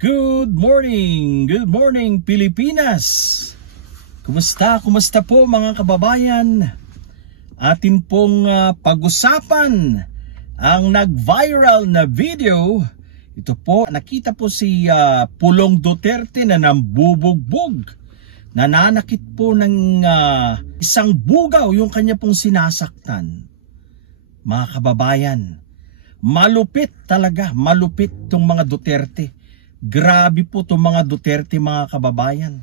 Good morning Pilipinas! Kumusta po mga kababayan? Atin pong pag-usapan ang nag-viral na video. Ito po, nakita po si Pulong Duterte na nambubugbog. Nananakit po ng isang bugaw yung kanya pong sinasaktan. Mga kababayan, malupit talaga, malupit tong mga Duterte. Grabe po itong mga Duterte mga kababayan.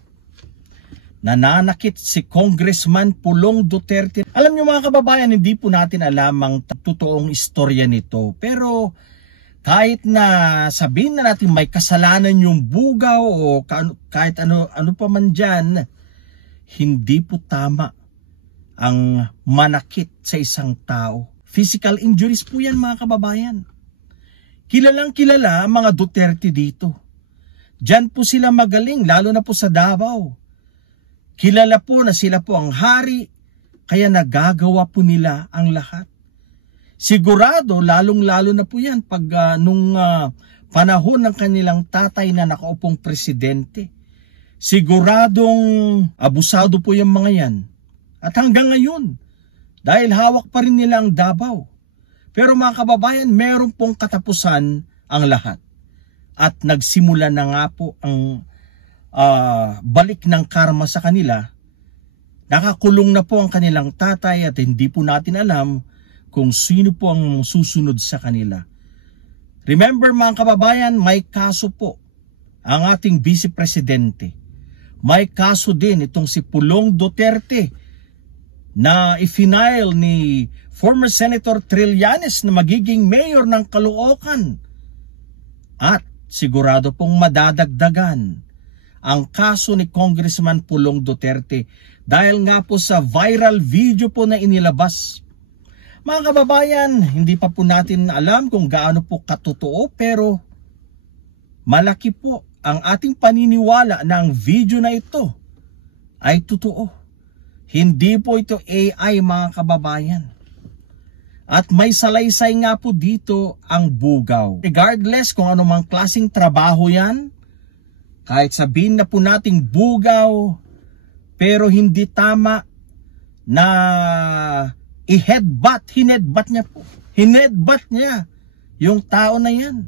Nananakit si Congressman Pulong Duterte. Alam nyo mga kababayan, hindi po natin alam ang totoong istorya nito. Pero kahit na sabihin na natin may kasalanan yung bugaw o kahit ano pa man dyan, hindi po tama ang manakit sa isang tao. Physical injuries po yan mga kababayan. Kilalang kilala ang mga Duterte dito. Diyan po sila magaling, lalo na po sa Davao. Kilala po na sila po ang hari, kaya nagagawa po nila ang lahat. Sigurado, lalong-lalo na po yan pag nung panahon ng kanilang tatay na nakaupong presidente. Siguradong abusado po yung mga yan. At hanggang ngayon, dahil hawak pa rin nila ang Davao. Pero mga kababayan, meron pong katapusan ang lahat. At nagsimula na nga po ang balik ng karma sa kanila. Nakakulong na po ang kanilang tatay at hindi po natin alam kung sino po ang susunod sa kanila. Remember mga kababayan, may kaso po ang ating Vice Presidente. May kaso din itong si Pulong Duterte na i-final ni former Senator Trillanes na magiging mayor ng Caloocan. At sigurado pong madadagdagan ang kaso ni Congressman Pulong Duterte dahil nga po sa viral video po na inilabas. Mga kababayan, hindi pa po natin alam kung gaano po katotoo pero malaki po ang ating paniniwala na ang video na ito ay totoo. Hindi po ito AI mga kababayan. At may salaysay nga po dito ang bugaw. Regardless kung anumang klaseng trabaho yan, kahit sabihin na po nating bugaw, pero hindi tama na hinedbat niya po. Hinedbat niya yung tao na yan.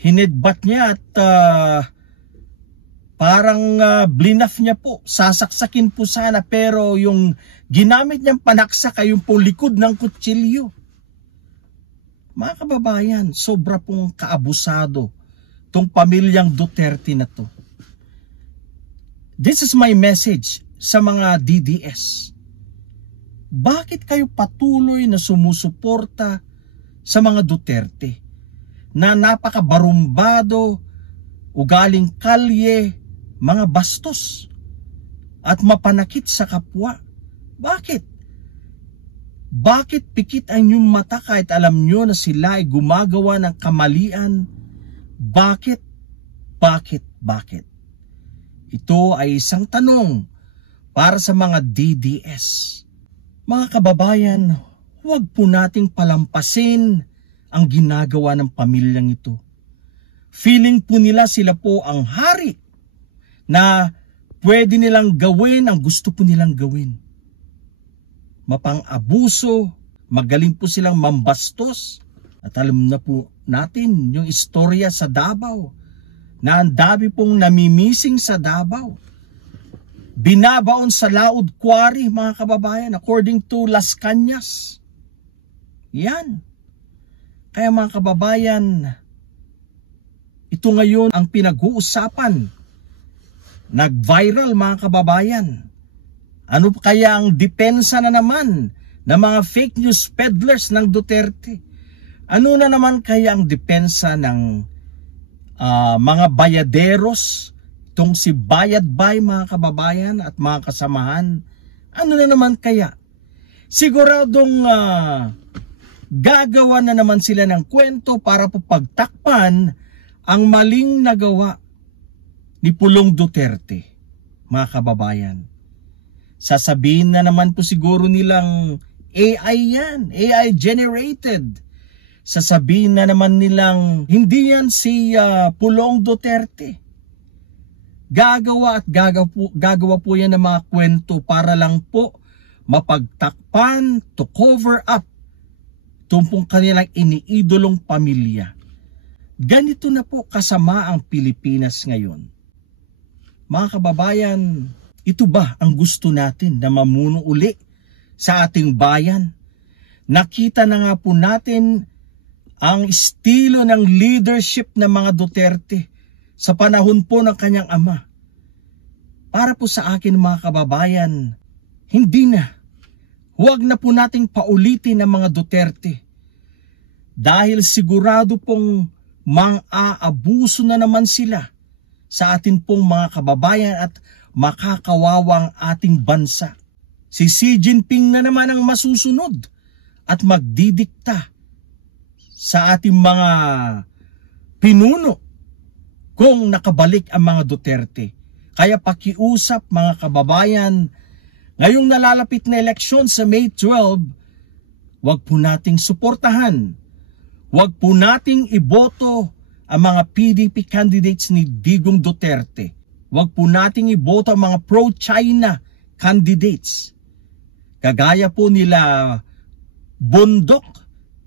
Hinedbat niya at parang blinaf niya po. Sasaksakin po sana pero yung ginamit niyang panaksak ay yung po likod ng kutsilyo. Mga kababayan, sobra pong kaabusado tong pamilyang Duterte na to. This is my message sa mga DDS. Bakit kayo patuloy na sumusuporta sa mga Duterte na napakabarumbado, ugaling kalye, mga bastos at mapanakit sa kapwa? Bakit? Bakit pikit ang inyong mata kahit alam nyo na sila ay gumagawa ng kamalian? Bakit? Ito ay isang tanong para sa mga DDS. Mga kababayan, huwag po nating palampasin ang ginagawa ng pamilyang ito. Feeling po nila sila po ang hari na pwede nilang gawin ang gusto po nilang gawin. Mapang-abuso, magaling po silang mambastos. At alam na po natin yung istorya sa Davao na ang dami pong namimising sa Davao. Binabaon sa Laod Quarry mga kababayan according to Las Cañas. Yan. Kaya mga kababayan, ito ngayon ang pinag-uusapan. Nag-viral mga kababayan. Ano kaya ang depensa na naman ng mga fake news peddlers ng Duterte? Ano na naman kaya ang depensa ng mga bayaderos, itong si Bayadbay mga kababayan at mga kasamahan? Ano na naman kaya? Siguradong gagawa na naman sila ng kwento para po pagtakpan ang maling nagawa ni Pulong Duterte, mga kababayan. Sasabihin na naman po siguro nilang AI yan, AI generated. sasabihin na naman nilang hindi yan si Pulong Duterte. Gagawa po yan ng mga kwento para lang po mapagtakpan, to cover up tumpong kanilang iniidolong pamilya. Ganito na po kasama ang Pilipinas ngayon. Mga kababayan, ito ba ang gusto natin na mamuno uli sa ating bayan? Nakita na nga po natin ang estilo ng leadership ng mga Duterte sa panahon po ng kanyang ama. Para po sa akin mga kababayan, hindi na. Huwag na po nating paulitin ang mga Duterte. Dahil sigurado pong mang-aabuso na naman sila sa atin pong mga kababayan at makakawawang ating bansa. Si Xi Jinping na naman ang masusunod at magdidikta sa ating mga pinuno kung nakabalik ang mga Duterte. Kaya pakiusap mga kababayan, ngayong nalalapit na eleksyon sa May 12, wag po nating suportahan, wag po nating iboto ang mga PDP candidates ni Digong Duterte. Wag po nating iboto ang mga pro-China candidates. Kagaya po nila Bundok,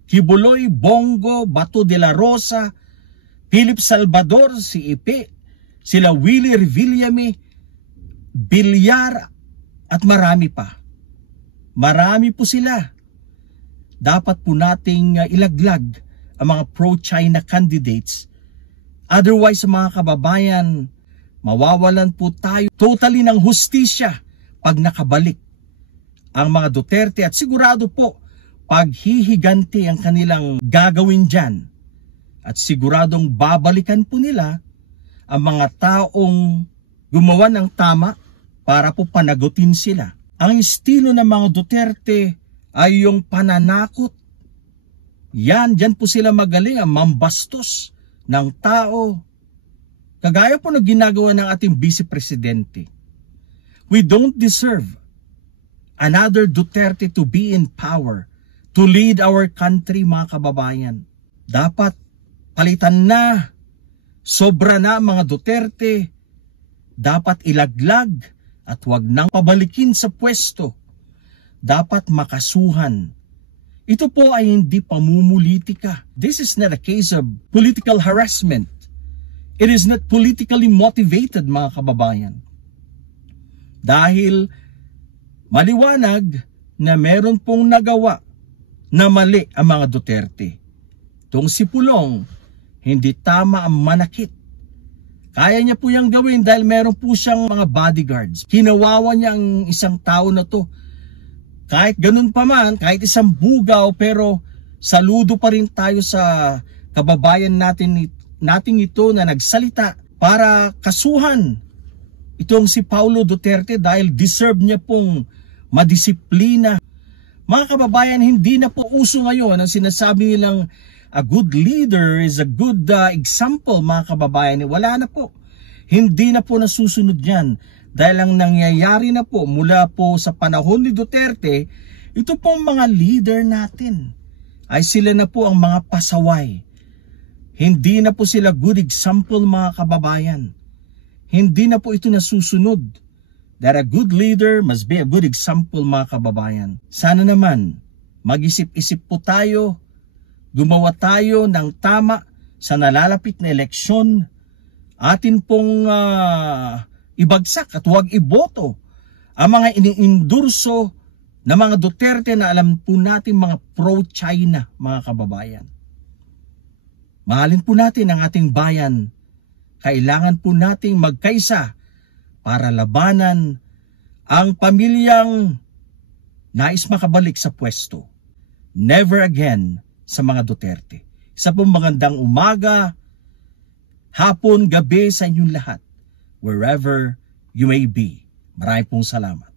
Kibuloy, Bongo, Bato de la Rosa, Philip Salvador, si Ipe, sila Willie Revillame, Bilyar, at marami pa. Marami po sila. Dapat po nating ilaglag ang mga pro-China candidates. Otherwise, mga kababayan, mawawalan po tayo totally ng hustisya pag nakabalik ang mga Duterte at sigurado po paghihiganti ang kanilang gagawin dyan. At siguradong babalikan po nila ang mga taong gumawa ng tama para po panagutin sila. Ang estilo ng mga Duterte ay yung pananakot. Dyan po sila magaling, ang mambastos ng tao. Kagaya po na ginagawa ng ating Vice Presidente. We don't deserve another Duterte to be in power, to lead our country, mga kababayan. Dapat palitan na, sobra na mga Duterte, dapat ilaglag at huwag nang pabalikin sa pwesto. Dapat makasuhan. Ito po ay hindi pamumulitika. This is not a case of political harassment. It is not politically motivated, mga kababayan. Dahil maliwanag na meron pong nagawa na mali ang mga Duterte. Itong si Pulong, hindi tama ang manakit. Kaya niya po yung gawin dahil meron po siyang mga bodyguards. Kinawawa niya ang isang tao na to. Kahit ganun pa man, kahit isang bugaw, pero saludo pa rin tayo sa kababayan natin ito na nagsalita para kasuhan itong si Paulo Duterte dahil deserve niya pong madisiplina. Mga kababayan, hindi na po uso ngayon ang sinasabi nilang a good leader is a good example, mga kababayan. Wala na po. Hindi na po nasusunod yan. Dahil ang nangyayari na po mula po sa panahon ni Duterte, ito pong mga leader natin ay sila na po ang mga pasaway. Hindi na po sila good example, mga kababayan. Hindi na po ito nasusunod. That a good leader must be a good example, mga kababayan. Sana naman mag-isip-isip po tayo, gumawa tayo ng tama sa nalalapit na eleksyon. Atin pong ibagsak at huwag iboto ang mga iniindurso na mga Duterte na alam po natin mga pro-China, mga kababayan. Mahalin po natin ang ating bayan. Kailangan po nating magkaisa para labanan ang pamilyang nais makabalik sa pwesto. Never again sa mga Duterte. Isa pong magandang umaga, hapon, gabi sa inyong lahat, wherever you may be. Maraming pong salamat.